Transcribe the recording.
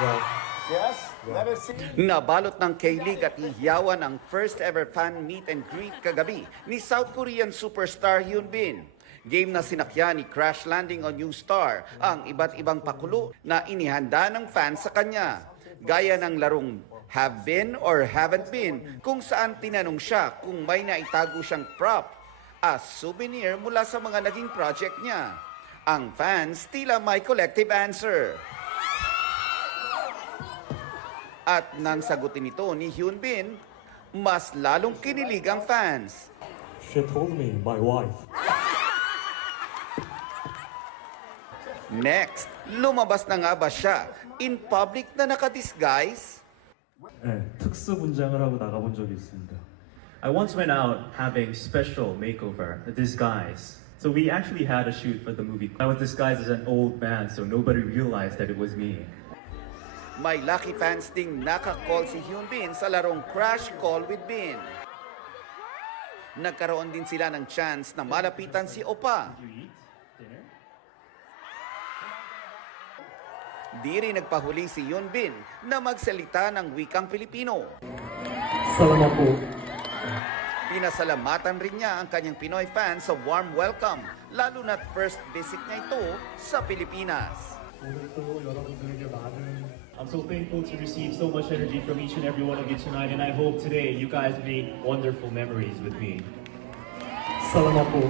Well, Yes, let us see. Nabalot ng K-League at ihiyawan ang first ever fan meet and greet kagabi ni South Korean superstar Hyun Bin. Game na sinakyan ni Crash Landing on New Star ang iba't ibang pakulo na inihanda ng fans sa kanya. Gaya ng larong Have Been or Haven't Been, kung saan tinanong siya kung may naitago siyang prop as souvenir mula sa mga naging project niya. Ang fans tila may collective answer. At nang sagutin ito ni Hyun Bin, mas lalong kinilig ang fans. she told me, my wife. Next, lumabas na nga ba siya in public na nakadisguise? 네, 특수 분장을 하고 나가본 적이 있습니다. I once went out having special makeover, a disguise. So we actually had a shoot for the movie. I was disguised as an old man, so nobody realized that it was me. May lucky fans ding nakakall si Hyun Bin sa larong Crash Call with Bin. Nagkaroon din sila ng chance na malapitan si Oppa. Did you eat dinner? Di rin nagpahuli si Hyun Bin na magsalita ng wikang Pilipino. Salamat po. Pinasalamatan rin niya ang kanyang Pinoy fans sa warm welcome, lalo na't first visit niya ito sa Pilipinas. 오늘 또 여러분들에게 많은 I'm so thankful to receive so much energy from each and every one of you tonight, and I hope today you guys made wonderful memories with me. salamat po.